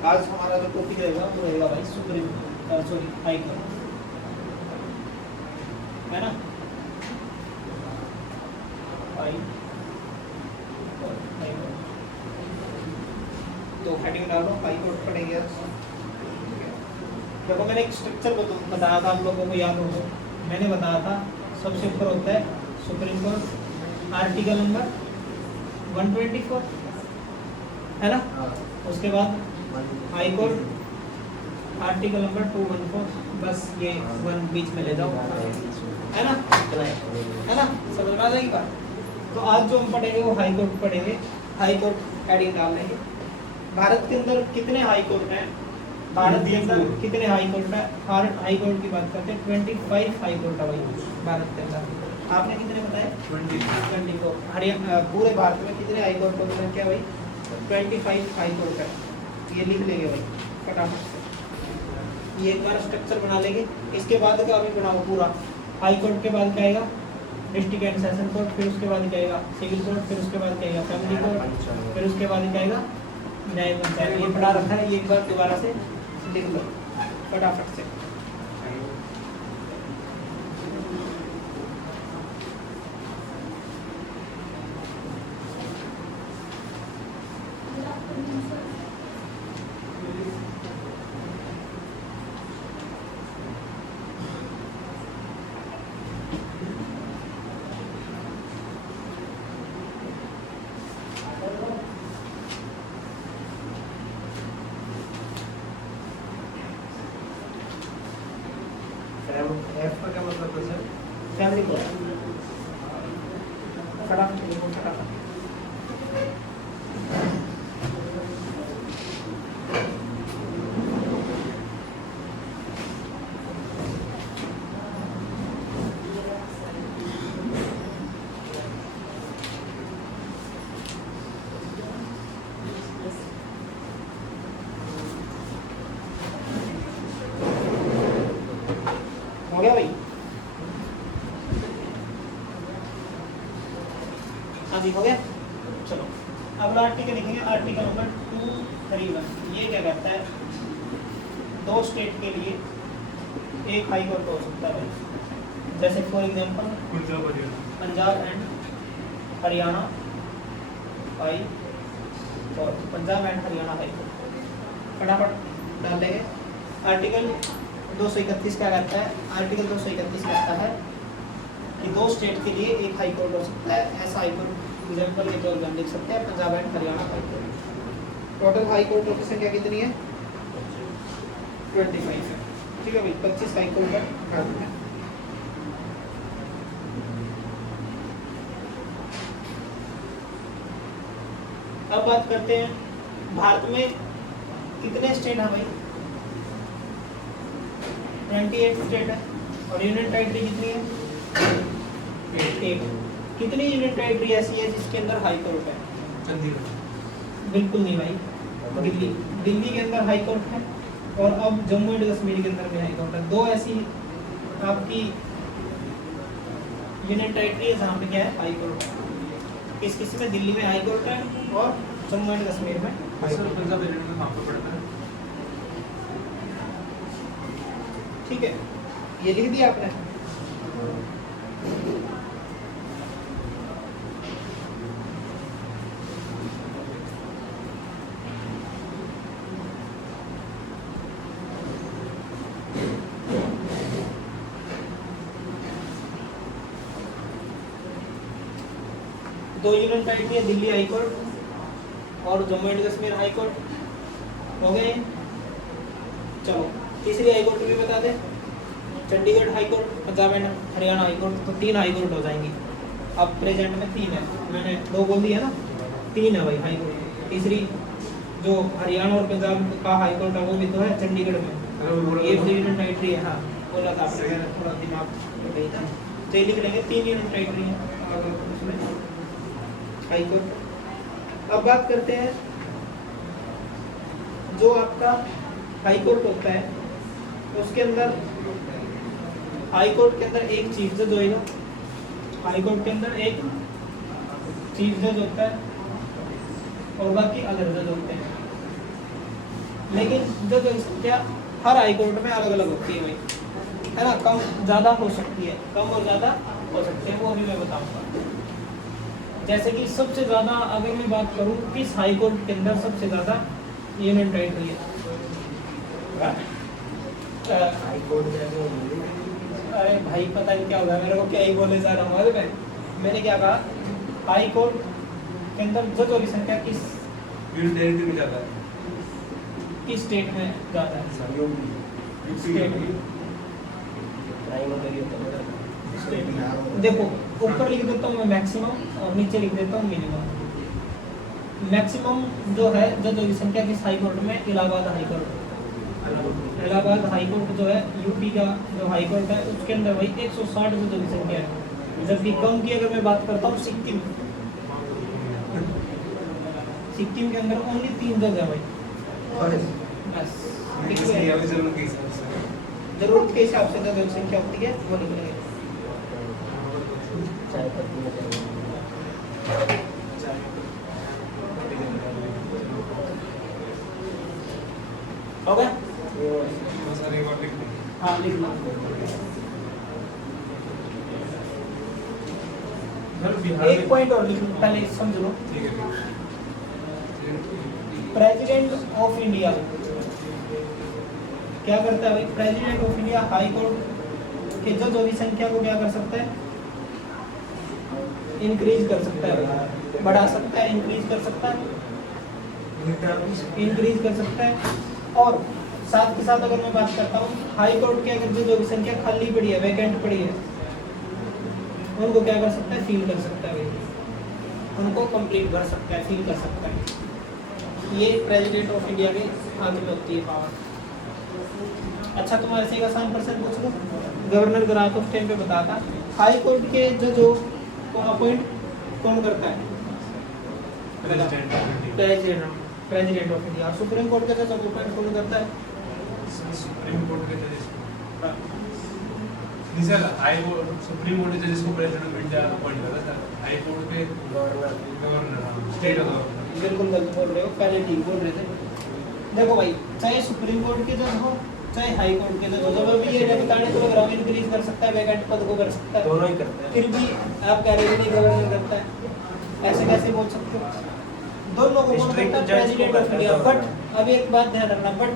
आज हमारा जो टॉपिक रहेगा वो रहेगा भाई सुप्रीम हाई कोर्ट, है ना। हाई कोर्ट, तो हेडिंग डालो हाई कोर्ट पढ़ेंगे। देखो मैंने एक स्ट्रक्चर बताया था, आप लोगों को याद होगा, मैंने बताया था सबसे ऊपर होता है सुप्रीम कोर्ट, आर्टिकल नंबर 124, है ना। उसके बाद हाई कोर्ट आर्टिकल नंबर 214, बस ये वन बीच में ले जाओ, है ना, है ना, समझ में आ जाएगी बात। तो आज जो हम पढ़ेंगे वो हाई कोर्ट पढ़ेंगे। हाई कोर्ट हेडिंग डाल लेंगे। भारत के अंदर कितने हाई कोर्ट हैं? भारत के अंदर कितने हाई कोर्ट है? हाई कोर्ट की बात करते हैं 25 हाई कोर्ट है भाई भारत के अंदर। आपने कितने बताए? 24। हरियाणा पूरे भारत में कितने हाई कोर्ट की संख्या भाई? 25 हाई कोर्ट है। ये लिख लेंगे भाई फटाफट से। ये एक बार स्ट्रक्चर बना लेंगे। इसके बाद का अभी बनाओ पूरा। हाई कोर्ट के बाद क्या आएगा? डिस्ट्रिक्ट एंड सेशन कोर्ट, फिर उसके बाद क्या आएगा? सिविल कोर्ट, फिर उसके बाद क्या आएगा? फैमिली कोर्ट, फिर उसके बाद क्या आएगा? न्याय पंचायत। ये पढ़ा रखा है, ये एक बार दोबारा से लिख लो फटाफट से। एफ का क्या मतलब है सर? फैमिली कोर्ट फटाफट लिखो फटाफट। हो गया भाई? हाँ जी हो गया। चलो अब आर्टिकल लिखेंगे। आर्टिकल नंबर 231 ये क्या कहता है? दो स्टेट के लिए एक हाई कोर्ट हो सकता है भाई। जैसे for example Punjab and Haryana high court, Punjab and Haryana high court. फटाफट डाल देंगे। आर्टिकल 231 क्या कहता है? आर्टिकल 231 कहता है कि दो स्टेट के लिए एक हाई कोर्ट हो सकता है। ऐसा हाई कोर्ट एग्जाम्पल के तौर पर लिख सकते हैं Punjab and Haryana high court. Total high कोर्टों की संख्या कितनी है? 25 है। ठीक है भाई, 25 हाई कोर्ट है। अब बात करते हैं भारत में कितने स्टेट हैं भाई? 28 स्टेट है। और यूनियन टेरिटरी कितनी है? 8। कितनी यूनियन टेरिटरी ऐसी है जिसके अंदर हाई कोर्ट है? चंडीगढ़। बिल्कुल नहीं भाई, दिल्ली। दिल्ली के अंदर हाई कोर्ट है। और अब जम्मू एंड कश्मीर के अंदर भी हाई कोर्ट है। दो ऐसी आपकी यूनियन टेरिटरी है जहाँ पे क्या है? हाई कोर्ट है। किस किस में? दिल्ली में हाई कोर्ट है और जम्मू एंड कश्मीर में हाई कोर्ट है। पंजाब हरियाणा में कहाँ पर पड़ता है? ठीक है, ये लिख दिया आपने। दो यूनियन टेरिटरी है, दिल्ली हाई कोर्ट और Jammu and Kashmir high court हो गए। चलो तीसरी हाई कोर्ट भी बता दें। Chandigarh high court, Punjab and Haryana high court, तो 3 हाई कोर्ट हो जाएंगी। अब प्रेजेंट में 3 है, मैंने 2 बोल दिया ना, 3 है भाई हाई कोर्ट। तीसरी जो हरियाणा और पंजाब का हाई कोर्ट है वो भी तो है चंडीगढ़ में। ये यूनियन टेरिटरी है। हाँ बोला था आपने, मेरा थोड़ा दिमाग तो गई था। तो ये लिख लेंगे 3 यूनियन टेरिटरी है हाई कोर्ट। अब बात करते हैं जो आपका हाई कोर्ट होता है उसके अंदर, हाई कोर्ट के अंदर एक चीफ जज होएगा। हाई कोर्ट के अंदर एक चीफ जज होता है और बाकी अदर जज होते हैं। लेकिन जो जनसंख्या हर हाई कोर्ट में अलग अलग होती है भाई, है ना, कम ज़्यादा हो सकती है, कम और ज़्यादा हो सकते हैं, वो अभी मैं बताऊंगा। जैसे कि सबसे ज़्यादा अगर मैं बात करूं किस हाई कोर्ट के अंदर सबसे ज़्यादा यूनियन टेरिटरी है, हाई कोर्ट जैसे अरे भाई पता नहीं क्या होगा, मेरे को क्या ही बोले जा रहा हूँ। अरे मैंने क्या कहा, हाई कोर्ट के अंदर जजों की संख्या किस यूनियन टेरिटरी में जाता है। स्टेट में ज़्यादा है? स्टेट में। देखो ऊपर लिख देता हूँ मैं मैक्सिमम और नीचे लिख देता हूँ मिनिमम। मैक्सिमम जो है जजों की संख्या किस हाई कोर्ट में, Allahabad high court. Allahabad high court जो है यूपी का जो हाई कोर्ट है उसके अंदर भाई 160 जजों की संख्या है। जबकि कम की अगर मैं बात करता हूँ सिक्किम, सिक्किम के अंदर ओनली 3 जज है भाई, बस। इसलिए अभी जरूरत के हिसाब से जरूरत के हिसाब से जजों की संख्या होती है वो लिख लेंगे। चाय पत्ती में हो गया? बहुत सारे बार लिख लेंगे। हाँ लिख लो। सर बिहार एक में पॉइंट और लिख लो, पहले समझ लो। ठीक है, ठीक प्रेसिडेंट ऑफ इंडिया क्या करता है भाई? President of India high court के जजों की संख्या को क्या कर सकता है? इंक्रीज कर सकता है, बढ़ा सकता है, इंक्रीज कर सकता है, इंक्रीज कर सकता है। और साथ के साथ अगर मैं बात करता हूँ हाई कोर्ट के अगर जजों की संख्या खाली पड़ी है, वैकेंट पड़ी है, उनको क्या कर सकता है? फील कर सकता है भाई, उनको कंप्लीट कर सकता है, फील कर सकता है। ये प्रेसिडेंट ऑफ इंडिया के हाथ में होती है पावर। अच्छा तुम्हारे से एक आसान क्वेश्चन पूछ लो। गवर्नर ग्राहक उस टाइम पे बताता हाई कोर्ट के जजों को अपॉइंट कौन करता है? President of India. Supreme court के जज अपॉइंट कौन करता है? सुप्रीम कोर्ट के जजेस नहीं sir, high court supreme court के जजेस को प्रेसिडेंट ऑफ इंडिया अपॉइंट करता है सर। हाई कोर्ट के गवर्नर स्टेट गवर्नर। बिल्कुल गलत बोल रहे हो, पहले ठीक बोल रहे थे। देखो भाई, चाहे सुप्रीम कोर्ट के जज हो चाहे हाई कोर्ट के जज हो, जब अभी ये बताने को लग रहा हूँ इंक्रीज कर सकता है, वैकेंट पद को कर सकता है, दोनों ही करते हैं। फिर भी आप कह रहे हो नहीं गवर्नर करता है, ऐसे कैसे बोल सकते हो? दोनों को कौन करता है? President of India. बट अब एक बात ध्यान रखना, बट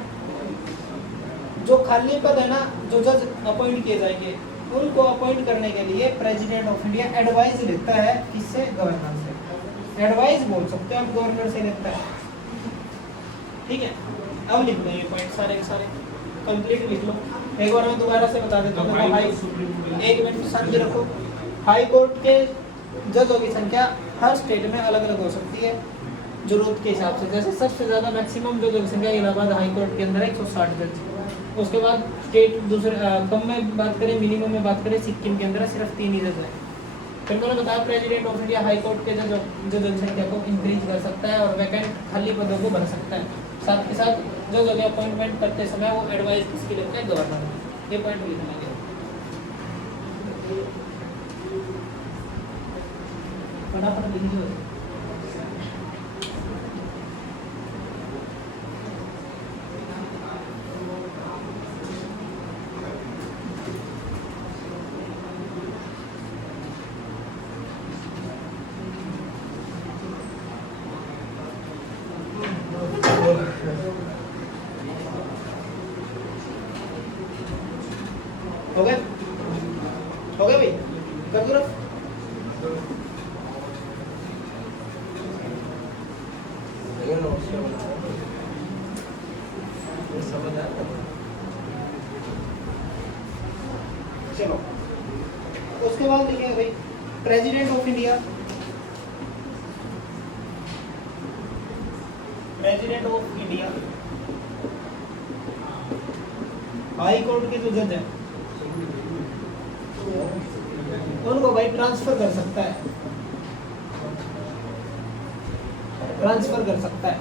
जो खाली पद है ना, जो जज अपॉइंट किए जाएंगे उनको अपॉइंट करने के लिए प्रेसिडेंट ऑफ इंडिया एडवाइस लेता है, किससे? गवर्नर से। एडवाइस बोल सकते हो आप, गवर्नर से लेता है, ठीक है। अब लिख लो ये पॉइंट सारे के सारे कंप्लीट लिख लो। एक बार मैं दोबारा से बता देता हूँ। एक मिनट समझ रखो। हाई कोर्ट के जजों की संख्या हर स्टेट में अलग अलग हो सकती है जरूरत के हिसाब से। जैसे सबसे ज़्यादा मैक्सिमम जजों की संख्या इलाहाबाद हाई कोर्ट के अंदर है 160 जज। उसके बाद स्टेट दूसरे कम में बात करें, मिनिमम में बात करें, सिक्किम के अंदर सिर्फ 3 ही जज है। फिर मैंने बताया president of India high court के जजों की संख्या को इंक्रीज कर सकता है और वैकेंट खाली पदों को भर सकता है। साथ के साथ जो जगह अपॉइंटमेंट करते समय वो एडवाइस किसकी लेता है? गवर्नर। ये पॉइंट लिखना है। फटाफट लिख लो। हो गया? हो गया भाई? कर दो रफ। चलो उसके बाद देखिए भाई, president of India, president of India high court के जो जज हैं उनको भाई ट्रांसफर कर सकता है, ट्रांसफर कर सकता है,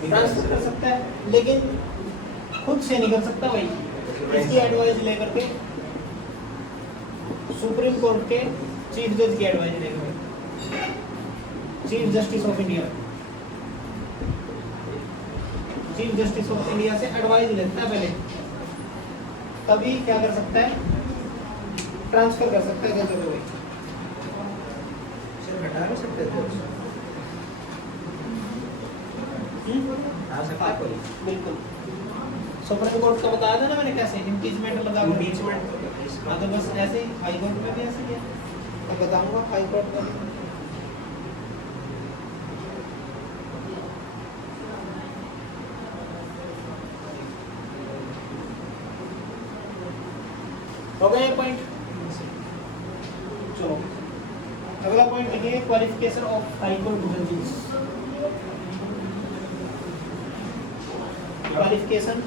ट्रांसफर कर सकता है, लेकिन खुद से नहीं कर सकता भाई। इसकी एडवाइस लेकर के, सुप्रीम कोर्ट के चीफ जज की एडवाइस लेकर, chief justice of India chief justice of India से एडवाइस लेता है पहले, तभी क्या कर सकता है, ट्रांसफर कर सकता है गजट को। सर हटा नहीं सकते थे उसको? हटा सकता है कोई? बिल्कुल। सुप्रीम कोर्ट का बताया था ना मैंने कैसे इम्पीचमेंट लगा कर। Impeachment तो हाँ तो बस ऐसे ही हाई कोर्ट में भी ऐसे ही है, अब बताऊंगा हाई कोर्ट में। हो गया ये पॉइंट। चलो अगला पॉइंट लिखिए, क्वालिफिकेशन ऑफ हाई कोर्ट जजेस। Qualification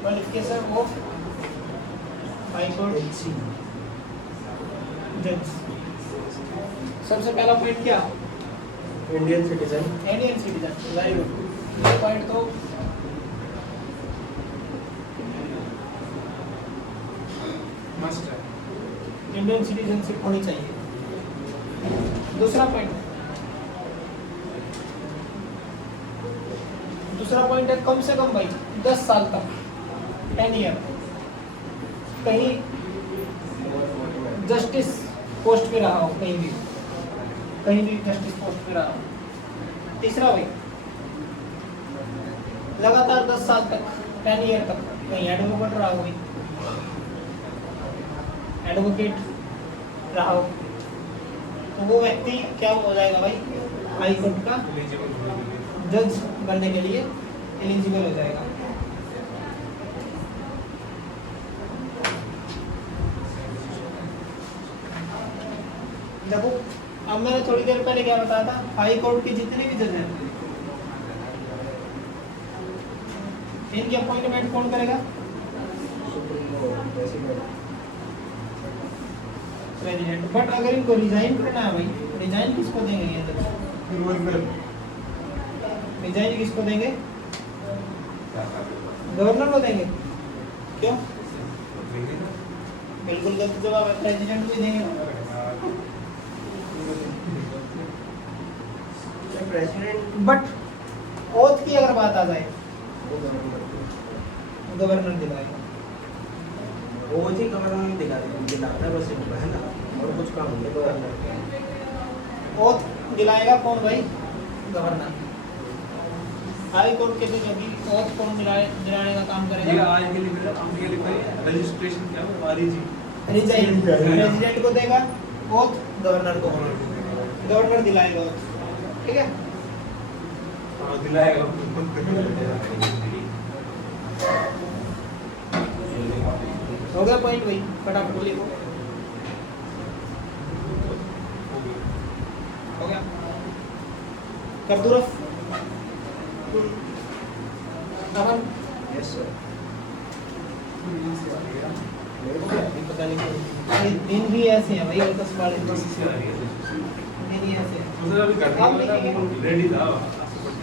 qualification of high court जज। सबसे पहला पॉइंट क्या, Indian citizen. Indian citizen. Very good, ये पॉइंट तो मस्ट है। इंडियन सिटीजनशिप होनी चाहिए। दूसरा पॉइंट, दूसरा पॉइंट है कम से कम भाई 10 साल तक, 10 ईयर कहीं जस्टिस पोस्ट पे रहा हो, कहीं भी जस्टिस पोस्ट पे रहा हो। तीसरा भाई लगातार 10 साल तक, 10 ईयर तक कहीं एडवोकेट रहा हो, एडवोकेट रहा हो, तो वो व्यक्ति क्या हो जाएगा भाई, हाई कोर्ट का जज बनने के लिए एलिजिबल हो जाएगा। देखो अब मैंने थोड़ी देर पहले क्या बताया था, हाई कोर्ट के जितने भी जज हैं इनकी अपॉइंटमेंट कौन करेगा, प्रेसिडेंट। बट अगर इनको रिजाइन करना है भाई, रिजाइन किसको देंगे ये जज, रिजाइन किसको देंगे, गवर्नर को देंगे। क्यों, बिल्कुल गलत जवाब है, प्रेसिडेंट को देंगे। प्रेसिडेंट बट ओथ की अगर बात आ जाए, गवर्नर दिलाएगा। वो जी गवर्नर दिलाता है बस, है ना, और कुछ काम नहीं गवर्नर। ओथ दिलाएगा कौन भाई, गवर्नर। हाई कोर्ट के जो अभी ओथ कौन दिलाने का काम ये करेगा, आज के लिए हम ये लिख रहे हैं रजिस्ट्रेशन क्या है, आरजी रिजाइन प्रेसिडेंट को देगा, ओथ गवर्नर को, गवर्नर दिलाएगा ओथ। ठीक है, दिलाएगा। हो गया पॉइंट भाई, फटाफट लिखो। हो गया, कर दो रफ। अमन यस सर। मेरे को भी अभी पता नहीं दिन भी ऐसे हैं भाई, और 10 वाले दिन ही ऐसे हैं। रेडी था।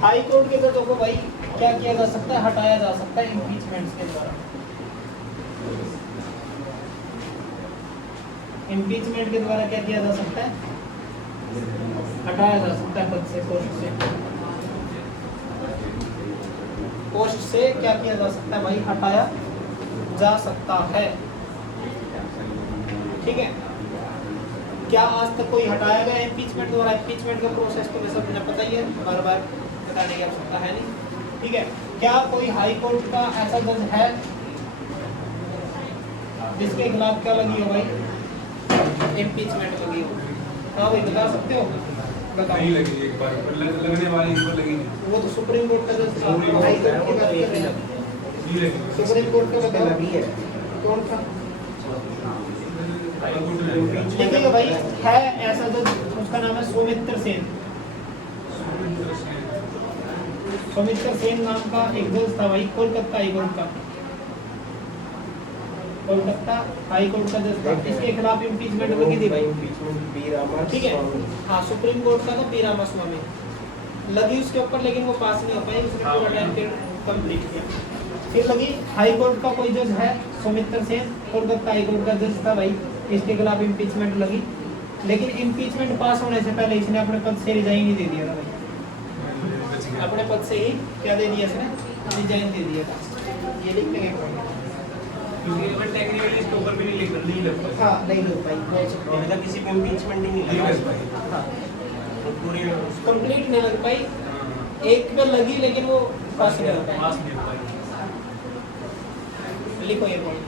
हाई कोर्ट के जजों को भाई क्या किया जा सकता है, हटाया जा सकता है इम्पीचमेंट के द्वारा। इम्पीचमेंट के द्वारा क्या किया जा सकता है, हटाया जा सकता है पद से, पोस्ट से। पोस्ट से क्या किया जा सकता है भाई, हटाया जा सकता है। ठीक है, क्या आज तक कोई हटाया गया इम्पीचमेंट द्वारा? इम्पीचमेंट का प्रोसेस तो सबने पता ही है, बार बार बताने की आवश्यकता है नहीं। ठीक है, क्या कोई हाई कोर्ट का ऐसा जज है जिसके खिलाफ क्या लगी हो भाई, इम्पीचमेंट लगी हो? हाँ भाई बता सकते हो, बताओ। नहीं लगी एक बार, लगने वाली एक बार लगी नहीं। वो तो सुप्रीम कोर्ट का जज था, सुप्रीम हाई है, कोर्ट की वो बात तो कर एक रहे ही हैं। लगी है। नहीं लगी। सुप्रीम कोर्ट का बताओ लगी है। कौन था, देखिएगा भाई है ऐसा जज, उसका नाम है सौमित्र सेन। सौमित्र सेन नाम का एक जज था भाई, कोलकाता हाई कोर्ट का, कोलकाता हाई कोर्ट का जज था। इसके खिलाफ इम्पीचमेंट लगी थी भाई। इम्पीचमेंट पी रामा ठीक है, स्वामी। हाँ सुप्रीम कोर्ट का था पी रामास्वामी, लगी उसके ऊपर, लेकिन वो पास नहीं हो पाई, उसने पूरा टाइम पीरियड कंप्लीट किया। फिर लगी हाई कोर्ट का कोई जज है सौमित्र सेन, कोलकाता हाई कोर्ट का जज था भाई, इसके खिलाफ इम्पीचमेंट लगी, लेकिन इम्पीचमेंट पास होने से पहले इसने अपने पद से रिजाइन ही दे दिया था भाई, बच गया। अपने पद से ही क्या दे दिया इसने, रिजाइन दे दिया था। ये लिखने के पॉइंट, क्योंकि मैं टेक्निकली इसके ऊपर भी नहीं लग पाया। हाँ नहीं लिख पाई, बोल सकते अभी हैं। तक किसी पे इम्पीचमेंट ही नहीं नहीं लगा लग पाई। हाँ तो पूरी कंप्लीट नहीं लग पाई, हाँ, एक पे लगी लेकिन वो पास नहीं हो पाई। पास नहीं हो पाई। लिखो ये पॉइंट।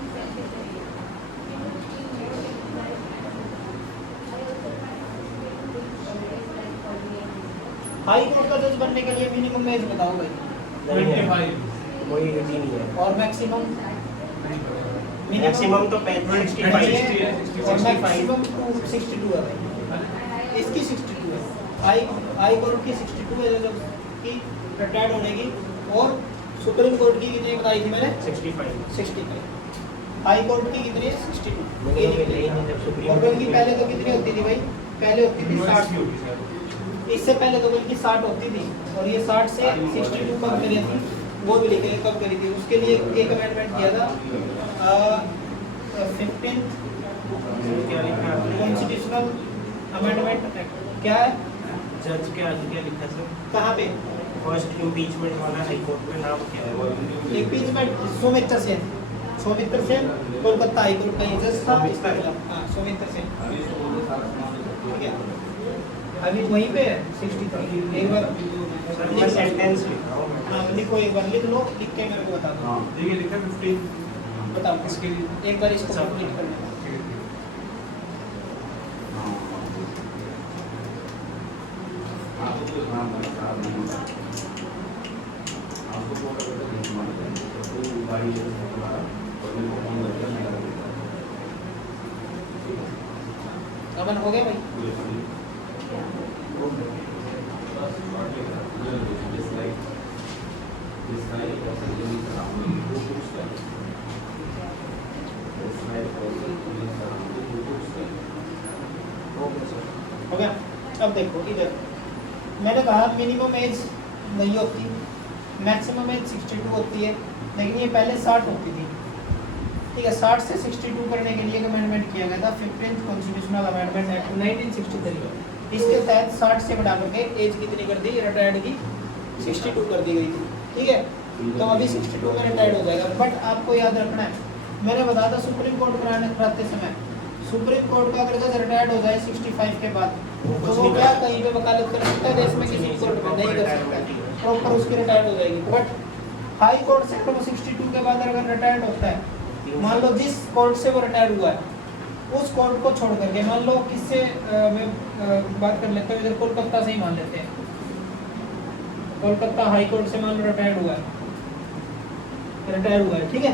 हाई कोर्ट का जज बनने के लिए मिनिमम एज बताओ भाई, 25 वही 18 ही है। और मैक्सिमम नहीं पता। मैक्सिमम तो 65 है, और मैक्सिमम 62 है भाई, इसकी 62 है, हाई कोर्ट की 62 है जज की रिटायर्ड होने की, और सुप्रीम कोर्ट की कितनी बताई थी मैंने, 65 65। हाई कोर्ट की कितनी है, 62। मैंने तो यही नहीं जब सुप्रीम और बल्कि पहले तो कितनी होती थी भाई, पहले होती थी 60, की होगी शायद। इससे पहले तो बल्कि 60 होती थी, और ये 60 से 62 कब करी थी, वो भी लिखे कब करी थी। उसके लिए एक अमेंडमेंट किया था 15th क्या लिखा है कॉन्स्टिट्यूशनल अमेंडमेंट एक्ट, क्या है, जज के आगे क्या लिखा है सर? कहाँ पे, फर्स्ट इम्पीचमेंट वाला हाई कोर्ट में नाम क्या है? Impeachment Soumitra Sen, Soumitra Sen Kolkata high court का ये जज था। सौमित्र। हाँ सौमित्र सेन, ठीक है। अभी वहीं पे है 63, एक बार सर मैं सेंटेंस लिख रहा हूँ। हाँ लिखो, एक बार लिख लो, लिख के मेरे को बता दो, देखिए लिखा 15 बताओ किसके लिए? एक बार इसको सब कंप्लीट कर लेना। ठीक है, ठीक है। अमन हो गया भाई, हो गया। अब देखो इधर मैंने कहा मिनिमम एज नहीं होती, मैक्सिमम एज 62 होती है, लेकिन ये पहले 60 होती थी, ठीक है। 60 से 62 करने के लिए एक अमेंडमेंट किया गया था 15th कॉन्स्टिट्यूशनल अमेंडमेंट एक्ट 1963। इसके तहत 60 से बढ़ा करके एज कितनी कर दी, रिटायर्ड की 62 कर दी गई थी, ठीक है। तो अभी 62 में रिटायर्ड हो जाएगा। बट आपको याद रखना है, मैंने बताया था सुप्रीम कोर्ट कराते समय, सुप्रीम कोर्ट का अगर जज रिटायर्ड हो जाए 65 के बाद, तो वो क्या कहीं पे वकालत कर सकता है देश में, किसी कोर्ट में नहीं कर सकता है, प्रॉपर उसकी रिटायर्ड हो जाएगी। बट हाई कोर्ट से अगर वो 62 के बाद अगर रिटायर्ड होता है, मान लो जिस कोर्ट से वो रिटायर्ड हुआ है उस कोर्ट को छोड़ करके, मान लो किससे मैं बात कर लेता हूँ, इधर कोलकाता से ही मान लेते हैं, कोलकाता हाई कोर्ट से मान लो रिटायर्ड हुआ है, ठीक है।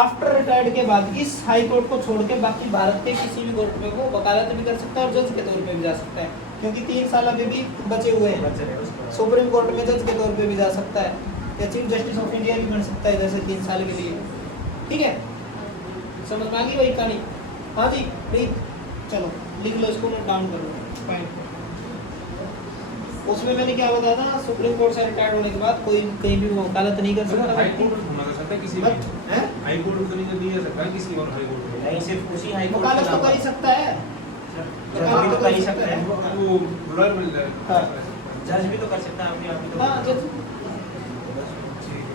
आफ्टर रिटायर्ड के बाद इस हाई कोर्ट को छोड़ के बाकी भारत के किसी भी कोर्ट में वो वकालत भी कर सकता है और जज के तौर पे भी जा सकता है, क्योंकि 3 साल अभी भी बचे हुए हैं। बच रहे उसको। सुप्रीम कोर्ट में जज के तौर पे भी जा सकता है, या चीफ जस्टिस ऑफ इंडिया भी बन सकता है जैसे 3 साल के लिए, ठीक है। समझ में आ गई वही कहानी? हाँ जी प्रीत, चलो लिख लो इसको, नोट डाउन कर लो पॉइंट। उसमें मैंने क्या बताया था, सुप्रीम कोर्ट से रिटायर्ड होने के बाद कोई कहीं भी वकालत नहीं कर सकता हाई व्यक्ति। कोर्ट होना कर सकता है किसी भी, बट हैं हाई कोर्ट तो नहीं जा सकता किसी और हाई कोर्ट में। नहीं सिर्फ उसी हाई कोर्ट वकालत तो कर ही सकता है, जज भी तो कर ही सकता है। वो रूरल मिल हाँ। जाए। जज भी तो कर सकता है, आप भी तो हाँ जज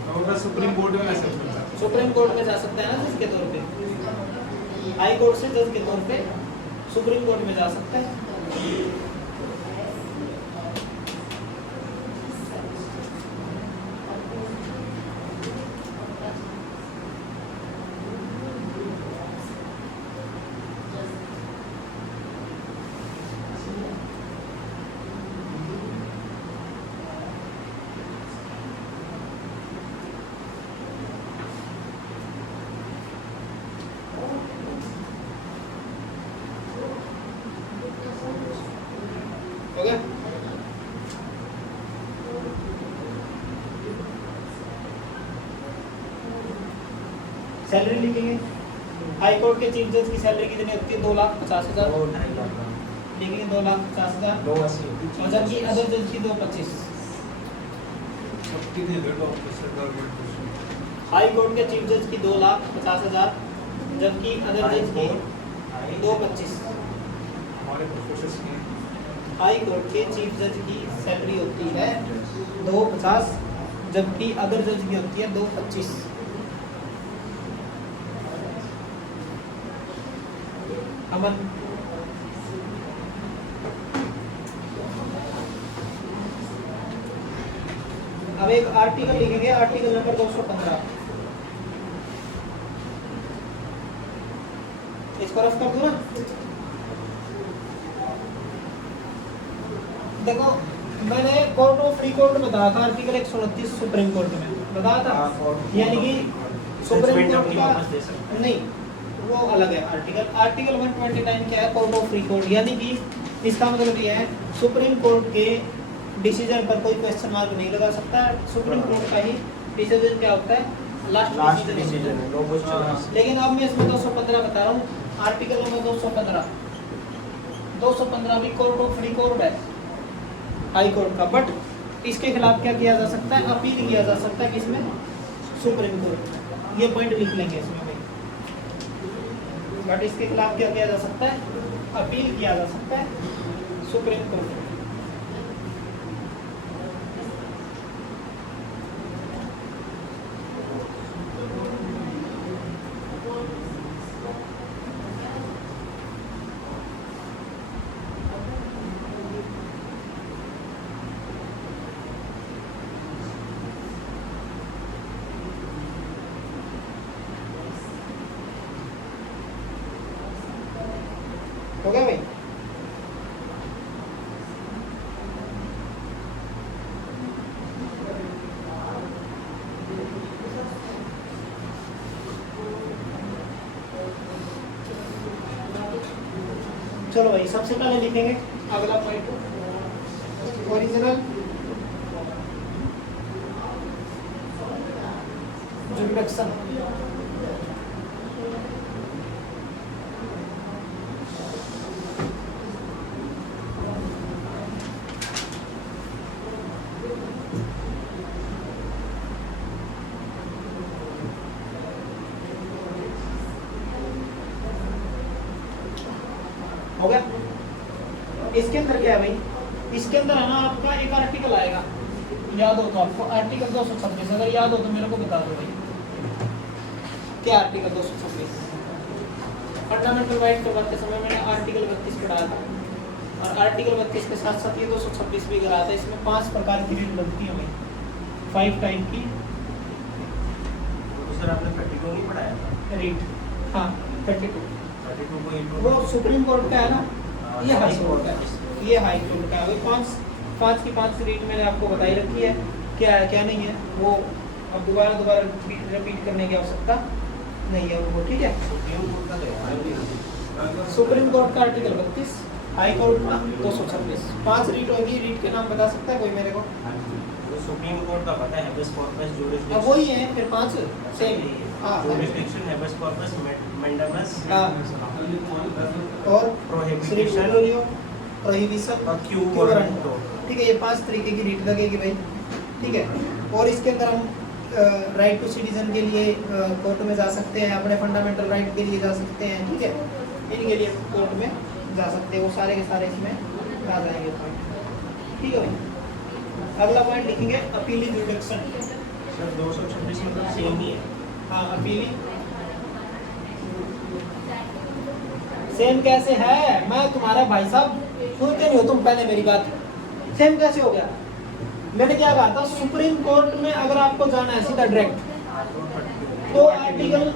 और बस सुप्रीम कोर्ट में ऐसा होता है। सुप्रीम कोर्ट में जा सकता है ना जज के तौर पे, हाई कोर्ट से जज के तौर पे सुप्रीम कोर्ट में जा सकता है। हो गया? सैलरी लिखेंगे, हाई कोर्ट के चीफ जज की सैलरी कितनी होती है, 2,50,000 वो 2.5 लाख लिखेंगे, 2,50,000। 280 और जबकि अदर जज की 2,25,000। कितने देर का ऑफिसर गवर्नमेंट हाई कोर्ट के चीफ जज की 2,50,000, जबकि अदर जज की 2,25,000। हमारे प्रोफेसर्स की हाई कोर्ट के चीफ जज की सैलरी होती है 250, जबकि अदर जज की होती है 225। अमन अब एक आर्टिकल लिखेंगे, आर्टिकल नंबर 215। इसको रफ कर दूं ना। देखो मैंने कोर्ट ऑफ फ्री कोर्ट बताया था, आर्टिकल 129 सुप्रीम कोर्ट में बताया था, यानी कि सुप्रीम कोर्ट का नहीं, वो अलग है आर्टिकल। आर्टिकल 129 क्या है? कोर्ट ऑफ फ्री कोर्ट, यानी कि इसका मतलब ये है सुप्रीम कोर्ट के डिसीजन पर कोई क्वेश्चन मार्क नहीं लगा सकता। सुप्रीम कोर्ट का ही डिसीजन क्या होता है? Last decision. लेकिन अब मैं इसमें 215 बता रहा हूँ, आर्टिकल नंबर 215 भी कोर्ट ऑफ फ्री कोर्ट है, हाई कोर्ट का। बट इसके खिलाफ क्या किया जा सकता है? अपील किया जा सकता है। किसमें? Supreme court. ये पॉइंट लिख लेंगे इसमें भाई। बट इसके खिलाफ क्या किया जा सकता है? अपील किया जा सकता है सुप्रीम कोर्ट। हो गया भाई? चलो भाई, सबसे पहले लिखेंगे अगला पॉइंट, ओरिजिनल जुरिडिक्शन। हो गया? इसके अंदर क्या है भाई? इसके अंदर है ना आपका एक आर्टिकल आएगा, याद हो तो आपको, आर्टिकल 226। अगर याद हो तो मेरे को बता दो भाई, क्या आर्टिकल 226? फंडामेंटल राइट करवाते समय मैंने आर्टिकल 32 पढ़ाया था, और आर्टिकल 32 के साथ साथ ये 226 भी कराया था। इसमें 5 प्रकार की रीट बनती है भाई, 5 टाइप की सर आपने 32 नहीं पढ़ाया था? रीट। हाँ 32 32 वो सुप्रीम कोर्ट का है ना, ये हाई कोर्ट का है, ये हाई कोर्ट का है। वही 5 की 5 रीट मैंने आपको बताई रखी है, क्या है क्या नहीं है, वो अब दोबारा रिपीट करने की आवश्यकता नहीं है उनको, ठीक है। सुप्रीम कोर्ट का आर्टिकल 32, हाई कोर्ट का 226। 5 रीट होगी। रीट के नाम बता सकता है कोई मेरे को? सुप्रीम कोर्ट का पता है, हैबेस कॉर्पस, अब जुरिसडिक्शन। वही है फिर 5 सेम। हाँ जुरिसडिक्शन, हैबेस कॉर्पस, मैंडेमस और प्रोहिबिशन प्रोहिबिशन और क्यू वारंट। वारंट। ठीक है, ये 5 तरीके की रीट लगेगी भाई, ठीक है। और इसके अंदर हम राइट टू सिटीजन के लिए कोर्ट में जा सकते हैं, अपने फंडामेंटल राइट के लिए जा सकते हैं, ठीक है। इनके लिए कोर्ट में जा सकते हैं, वो सारे के सारे इसमें आ जाएंगे पॉइंट, ठीक है भाई। अगला पॉइंट लिखेंगे अपीली जुरिडिक्शन। सर 226 मतलब सेम ही है। हाँ अपीली सेम कैसे है? मैं तुम्हारा भाई साहब, सुनते नहीं हो तुम पहले मेरी बात। सेम कैसे हो गया? मैंने क्या कहा था? सुप्रीम कोर्ट में अगर आपको जाना है सीधा डायरेक्ट, तो आर्टिकल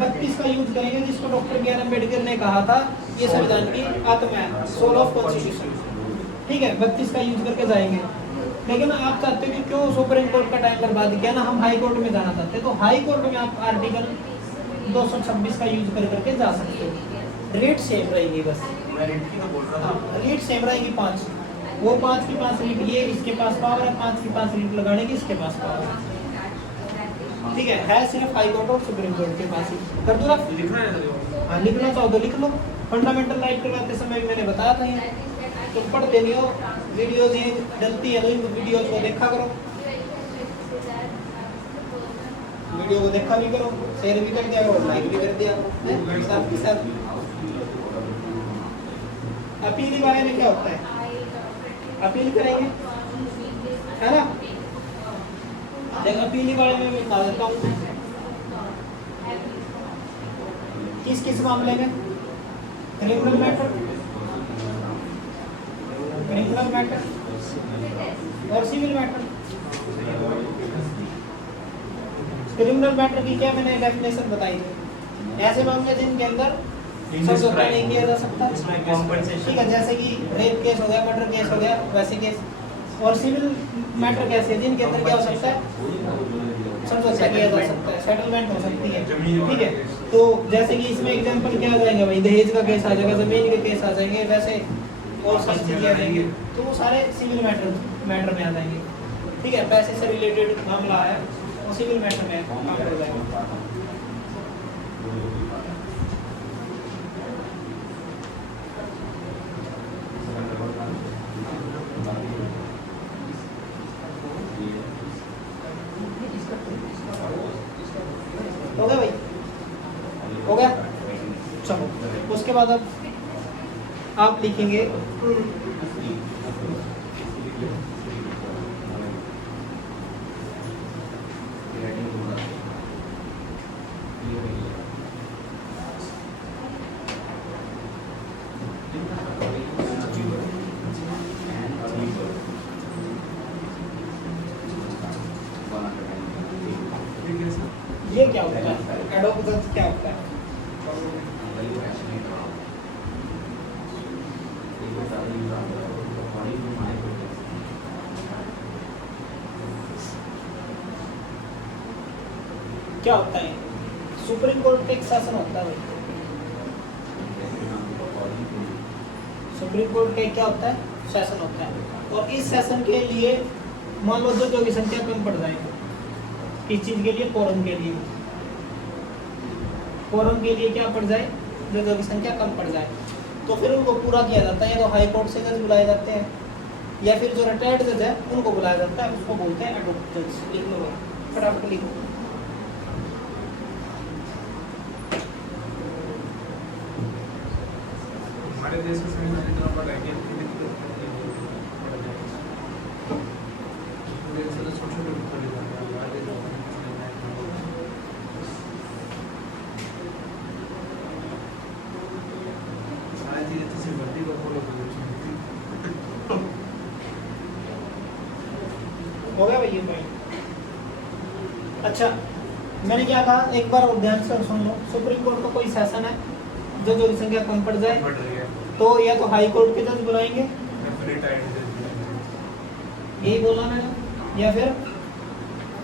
32 का यूज करेंगे, जिसको डॉक्टर बी आर अम्बेडकर ने कहा था ये संविधान की आत्मा है, सोल ऑफ कॉन्स्टिट्यूशन, ठीक है। 32 का यूज करके जाएंगे। लेकिन आप चाहते हो कि क्यों सुप्रीम कोर्ट का टाइम बर्बाद किया ना, हम हाई कोर्ट में जाना चाहते हैं, तो हाई कोर्ट में आप आर्टिकल 226 का यूज कर करके जा सकते हो। रेट सेम रहेगी बस, मैं रेट की तो बोल रहा था। रेट सेम रहेगी 5। वो 5 की 5 रीट, ये इसके पास पावर है 5 की 5 रीट लगाने की, इसके पास पावर है, ठीक है सिर्फ हाई कोर्ट और सुप्रीम कोर्ट के पास ही। कर दो ना, लिखना है सर। हाँ लिखना चाहो तो लिख लो। फंडामेंटल राइट करवाते समय भी मैंने बताया था ये, तुम पढ़ते नहीं हो, वीडियोज ये डलती है तो इन वीडियोज को देखा करो, वीडियो को देखा भी करो, शेयर भी कर दिया करो, लाइक भी कर दिया करो, साथ के साथ। अपील वाले में क्या होता है, अपील करेंगे, है ना। देख अपील वाले में बता देता हूँ किस किस मामले में, क्रिमिनल मैटर और सिविल मैटर। क्रिमिनल मैटर की क्या मैंने डेफिनेशन बताई थी, ऐसे मामले जिनके अंदर समझौता नहीं किया जा सकता, ठीक है, जैसे कि रेप केस हो गया, मर्डर केस हो गया, वैसे केस। और सिविल मैटर कैसे, जिनके अंदर क्या हो सकता है, समझौता किया जा सकता है, सेटलमेंट हो सकती है, ठीक है। तो जैसे कि इसमें एग्जांपल क्या आ जाएगा भाई, दहेज का केस आ जाएगा, जमीन के केस आ जाएंगे, वैसे और सारी चीजें आ जाएंगी, तो वो सारे सिविल मैटर में आ जाएंगे, ठीक है। पैसे से रिलेटेड मामला है वो सिविल मैटर में काम हो जाएगा। हो गया भाई, हो गया। चलो उसके बाद अब आप लिखेंगे ये क्या होता है, एडोप्ट क्या होता है, क्या होता है, सुप्रीम कोर्ट का एक शासन होता है। सुप्रीम कोर्ट का क्या होता है, शासन होता है। और इस शासन के लिए मान लो जो की संख्या कम पड़ जाएगी, किस चीज के लिए, कोरम के लिए। कोरम के लिए क्या पड़ जाए, जो की संख्या कम पड़ जाए, तो फिर उनको पूरा किया जाता है। तो हाई कोर्ट से जज बुलाए जाते हैं, या फिर जो रिटायर्ड जज है उनको बुलाया जाता है, उसको बोलते हैं एडोप्ट जज। लिख लो फटाफट लिखो। हमारे देश में संविधान इतना बड़ा है कि छोटे-छोटे पढ़े जाते हैं। सारी चीजें तो सिर्फ वर्दी को फॉलो करनी चाहिए। हो गया भैया भाई। अच्छा मैंने क्या कहा, एक बार और ध्यान से सुन लो। सुप्रीम कोर्ट का कोई सेशन है, जो की संख्या कम पड़ जाए, बढ़ रही है तो या तो हाई कोर्ट के जज बुलाएंगे, रिटायर्ड यही बोला मैंने, या फिर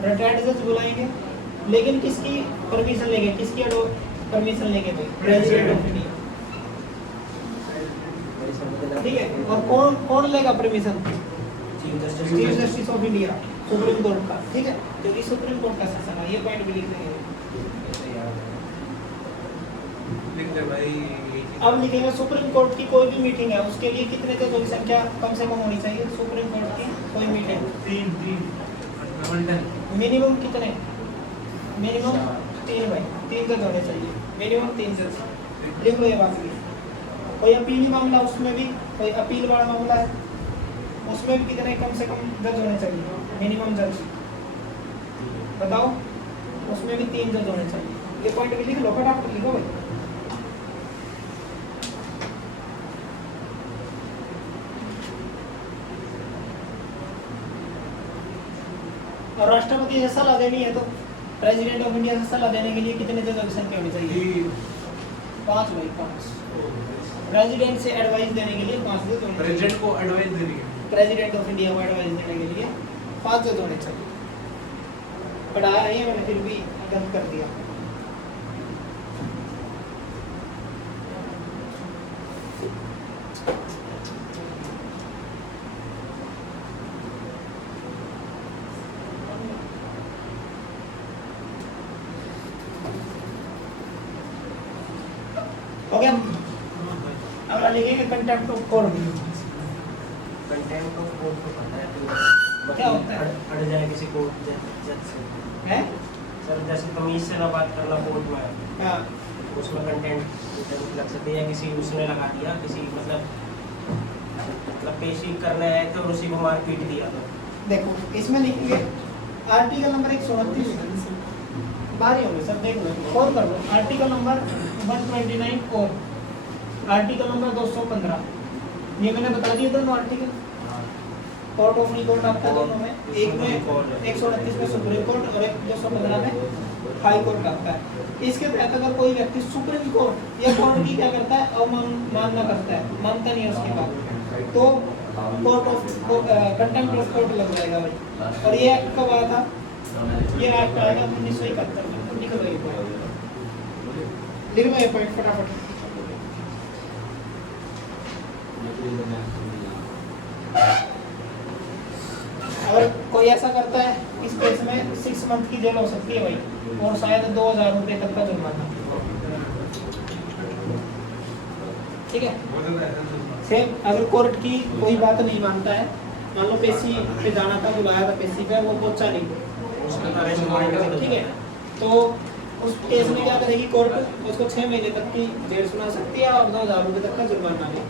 रिटायर्ड जज बुलाएंगे। लेकिन किसकी परमिशन लेंगे, किसकी परमिशन लेंगे भाई, प्रेसिडेंट ऑफ इंडिया, ठीक है। और कौन कौन लेगा permission, chief justice of India, supreme court का, ठीक है, क्योंकि सुप्रीम कोर्ट का सेशन है। ये पॉइंट भी लिख लेंगे। लिख दे भाई। अब लिखेंगे सुप्रीम कोर्ट की कोई भी मीटिंग है, उसके लिए कितने जजों की संख्या कम से कम होनी चाहिए। सुप्रीम कोर्ट की कोई मीटिंग मिनिमम कितने, मिनिमम 3 भाई, 3 जज होने चाहिए, मिनिमम 3 जज। लिख लो ये बात भी। कोई अपील मामला, उसमें भी कोई अपील वाला मामला है, उसमें भी कितने कम से कम जज होने चाहिए, मिनिमम जज बताओ, उसमें भी 3 जज होने चाहिए। ये पॉइंट भी लिख लो, फटाफट लिखो भाई। और राष्ट्रपति से सलाह देनी है तो प्रेसिडेंट ऑफ इंडिया से सलाह देने के लिए कितने जजों की संख्या होनी चाहिए, 5 भाई, 5। प्रेसिडेंट से एडवाइस देने के लिए 5 जज होने चाहिए। प्रेसिडेंट को एडवाइस देने के लिए, प्रेसिडेंट ऑफ इंडिया को एडवाइस देने के लिए 5 जज होने चाहिए। पढ़ाया नहीं है मैंने, फिर भी गलत कर दिया। हो गया। अब लिखेंगे contempt of court. Content of court तो पता है, तो क्या होता है? अड़ जाए किसी कोर्ट जज से, है सर जैसे तमीज से ना बात करना कोर्ट में, हाँ, उसमें कंटेंट लग सकते हैं, या किसी उसने लगा दिया, किसी मतलब मतलब पेशी करने आए थे और उसी को मार पीट दिया था। देखो इसमें लिखेंगे आर्टिकल नंबर 129 बारी होगी सर, देख लो और कर लो। आर्टिकल नंबर 129 और आर्टिकल नंबर 215, ये मैंने बता दिए दोनों आर्टिकल। कोर्ट ऑफ रिकॉर्ड आपका दोनों में, एक में 129 में सुप्रीम कोर्ट और एक 215 में हाई कोर्ट आपका है। इसके तहत अगर कोई व्यक्ति सुप्रीम कोर्ट या कोर्ट की क्या करता है अवमानना करता है, मानता नहीं है उसकी बात, तो court of contempt of court लग जाएगा भाई। और ये एक्ट कब आया था? ये एक्ट आएगा 1971 में। लिख लो ये पॉइंट, लिख लो ये पॉइंट फटाफट। अगर कोई ऐसा करता है इस केस में 6 मंथ की जेल हो सकती है भाई, और शायद 2000 रुपये तक का जुर्माना। ठीक है, सेम अगर कोर्ट की कोई बात नहीं मानता है, मान लो पेशी पे जाना था, बुलाया था पेशी पे, वो पहुंचा नहीं, ठीक है, तो उस केस में क्या करेगी कोर्ट? उसको 6 महीने तक की जेल सुना सकती है और 2000 रुपये तक का जुर्माना है,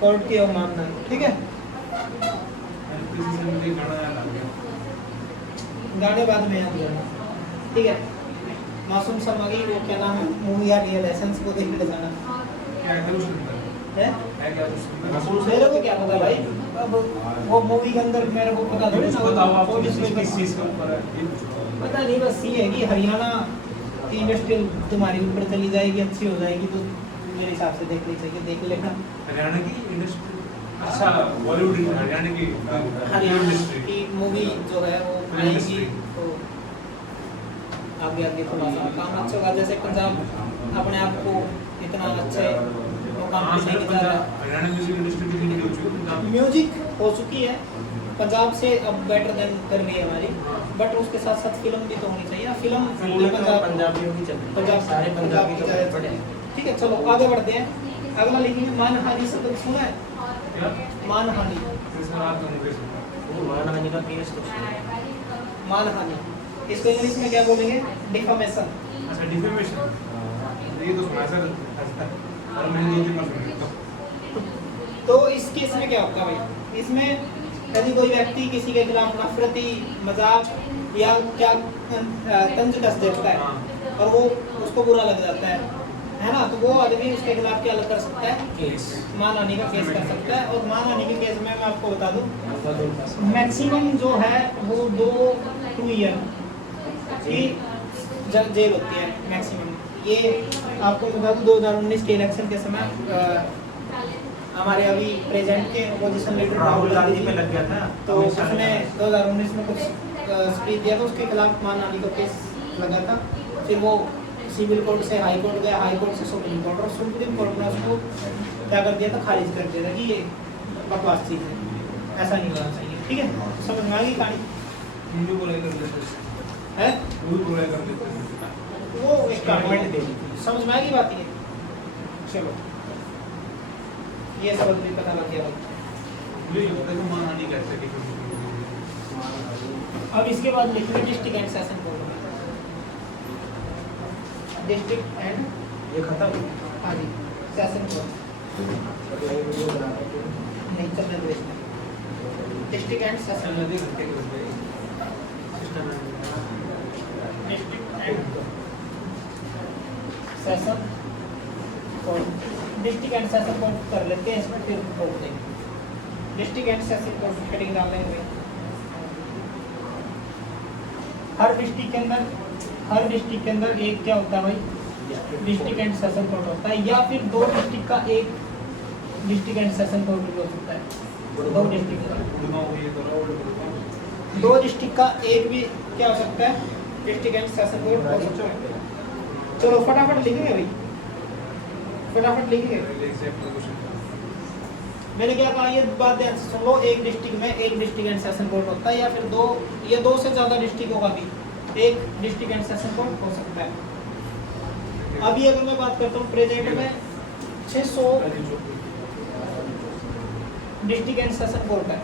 कोर्ट की अवमानना। ठीक है, गाने बाद में याद करना। ठीक है, मासूम समागी वो क्या नाम है मूवी या रियल एसेंस को देख ले जाना है। मेरे को क्या पता भाई, अब वो मूवी के अंदर मेरे को पता थोड़ी ना, पता नहीं, बस ये है कि हरियाणा की इंडस्ट्री तुम्हारी ऊपर चली जाएगी, अच्छी हो जाएगी, तो मेरे हिसाब से देख ली चाहिए, देख लेना। हरियाणा की इंडस्ट्री, अच्छा बॉलीवुड हरियाणा की मूवी जो है वो आएगी, तो आगे आगे थोड़ा सा काम अच्छा होगा। जैसे पंजाब अपने आप को इतना अच्छे मुकाम पे लेके जा रहा है, हरियाणा म्यूजिक इंडस्ट्री कितनी हो चुकी है? म्यूजिक हो चुकी है पंजाब से अब बेटर देन कर रही है हमारी, बट उसके साथ साथ फिल्म भी तो होनी चाहिए। फिल्म पंजाबियों की चल पंजाब सारे पंजाबी की तो ज़्यादा पड़े। ठीक है, चलो आगे बढ़ते हैं। अगला लिखेंगे मानहानि शब्द सुना है? क्या? मानहानि, वो मानहानि का केस कुछ नहीं। मानहानि इसको इंग्लिश में क्या बोलेंगे? डिफामेशन। अच्छा डिफेमेशन, ये तो सुना सर, और मैंने 2-3 बार सुना। तो इस केस में क्या होता है भाई? इसमें यदि कोई व्यक्ति किसी के खिलाफ नफरती मजाक या क्या तंज कस देता है और वो उसको बुरा लग जाता है ना, तो वो आदमी उसके खिलाफ क्या कर सकता है? केस मानहानि का केस कर सकता है। और मानहानि के केस में मैं आपको बता दूं, मैक्सिमम जो है वो 2 ईयर की जेल होती है मैक्सिमम। ये आपको बता दूं 2019 के इलेक्शन के समय हमारे अभी प्रेजेंट के अपोजिशन लीडर राहुल गांधी पे लग गया था, तो उसने 2019 में कुछ स्पीच दिया था, उसके खिलाफ मानहानि का केस लगा था। फिर वो सिविल कोर्ट से हाई कोर्ट गया, हाई कोर्ट से सुप्रीम कोर्ट, और सुप्रीम कोर्ट ने उसको क्या कर दिया था? खारिज कर दिया था कि ये बकवास चीज़ है, ऐसा नहीं होना चाहिए। ठीक है, समझ में आ गई कहानी? हिंदू को लेकर लेते है हिंदू को लेकर लेते वो एक स्टेटमेंट दे दी। समझ में आ गई बात ये? चलो ये सब भी पता लग गया भाई। ये देखो मानहानि कैसे डिफेमेशन। अब इसके बाद लिखेंगे district and session court. District and ये खत्म। हाँ जी, सेशन कोर्ट नहीं चलने दो इसमें। District and session, district and session court, district and session court कर लेते हैं इसमें, फिर रोक देंगे। District and session court heading डाल देंगे। हर डिस्ट्रिक्ट के अंदर एक क्या होता है भाई? डिस्ट्रिक्ट एंड सेशन कोर्ट होता है, या फिर 2 डिस्ट्रिक्ट का एक डिस्ट्रिक्ट एंड सेशन कोर्ट भी हो सकता है। 2 डिस्ट्रिक्ट का 2 डिस्ट्रिक्ट का एक भी क्या हो सकता है? डिस्ट्रिक्ट एंड सेशन कोर्ट हो सकता है। चलो फटाफट लिखेंगे भाई, फटाफट लिखेंगे। मैंने क्या कहा, ये बात ध्यान से सुन लो। एक डिस्ट्रिक्ट में एक डिस्ट्रिक्ट एंड सेशन कोर्ट होता है, या फिर 2 या 2 से ज़्यादा डिस्ट्रिक्ट होगा भी एक डिस्ट्रिक्ट एंड सेशन कोर्ट हो सकता है। अभी अगर मैं बात करता हूँ प्रेजेंट में 600 डिस्ट्रिक्ट एंड सेशन कोर्ट है।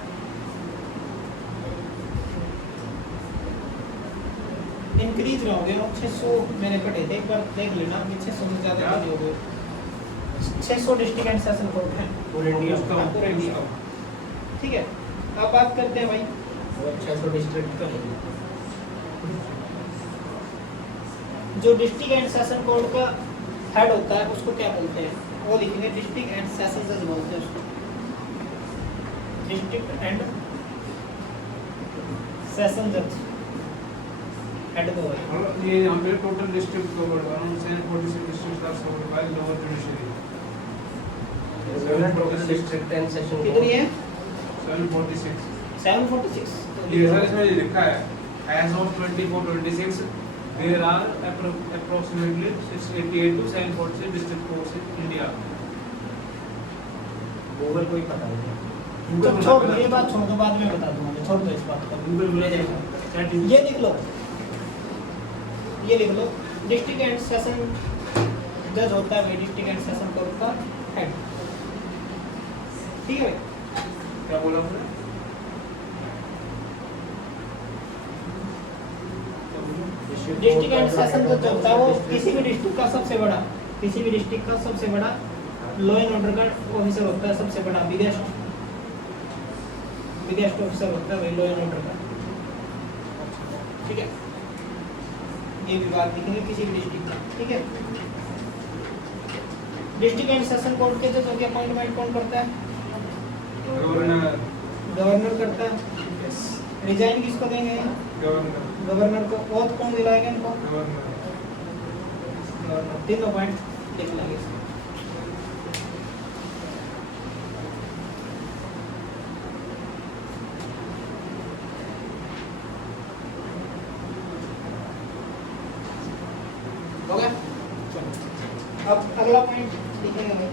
इंक्रीज ना हो गए, 600 मैंने पढ़े थे, एक बार देख लेना कि 600 से ज़्यादा नहीं हो गए। 600 डिस्ट्रिक्ट एंड सेशन कोर्ट है पूरे इंडिया पूरे इंडिया। ठीक है, अब बात करते हैं भाई अच्छा तो डिस्ट्रिक्ट का है। जो डिस्ट्रिक्ट एंड सेशन कोर्ट का हेड होता है उसको क्या बोलते हैं, वो लिखेंगे डिस्ट्रिक्ट एंड सेशन जज बोलते हैं उसको, डिस्ट्रिक्ट एंड सेशन जज हेड दो है। और ये यहाँ पे total district cover around 46 districts are served by lower judiciary. Total district and session कितनी है? 746। 746। ये सर इसमें लिखा है as of 24-26 there are approximately 688 to 746 district courts in India। Google को ही पता नहीं है। तो छोड़ दो, ये बात छोड़ दो, बाद में बता दूंगा, छोड़ दो इस बात को। गूगल बोले जाएगा ये लिख लो, ये लिख लो, डिस्ट्रिक्ट एंड सेशन जज होता है भाई डिस्ट्रिक्ट एंड सेशन कोर्ट का हेड, ठीक है। क्या बोला आपने? डिस्ट्रिक्ट एंड सेशन जज होता है वो किसी भी डिस्ट्रिक्ट का सबसे बड़ा, किसी भी डिस्ट्रिक्ट का सबसे बड़ा लॉ एंड ऑर्डर का ऑफिसर होता है, सबसे बड़ा बिगेस्ट ऑफिसर होता है भाई लॉ एंड ऑर्डर का, ठीक है। ये भी बात लिखेंगे किसी भी डिस्ट्रिक्ट का, ठीक है। डिस्ट्रिक्ट एंड सेशन कोर्ट के जजों की अपॉइंटमेंट कौन करता है? गवर्नर। गवर्नर करता है। रिजाइन किसको देंगे? गवर्नर। गवर्नर को। ओथ कौन दिलाएगा इनको? गवर्नर। गवर्नर। तीनों पॉइंट लिख लेंगे। हो गया? चलो। अब अगला पॉइंट लिखेंगे,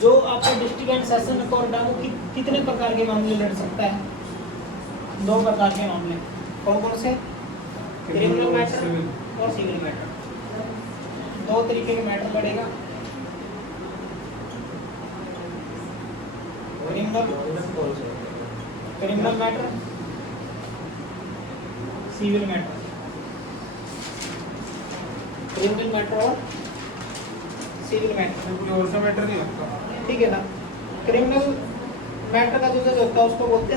जो आपका डिस्ट्रिक्ट एंड सेशन कोर्ट है वो कितने प्रकार के मामले लड़ सकता है? 2 प्रकार के मामले। कौन कौन से? क्रिमिनल मैटर और सिविल मैटर। 2 तरीके के मैटर लड़ेगा। Criminal matter, civil matter. Criminal matter और सिविल मैटर। कोई और सा मैटर नहीं होता। ठीक है ना। क्रिमिनल मैटर का जो जज होता है उसको बोलते हैं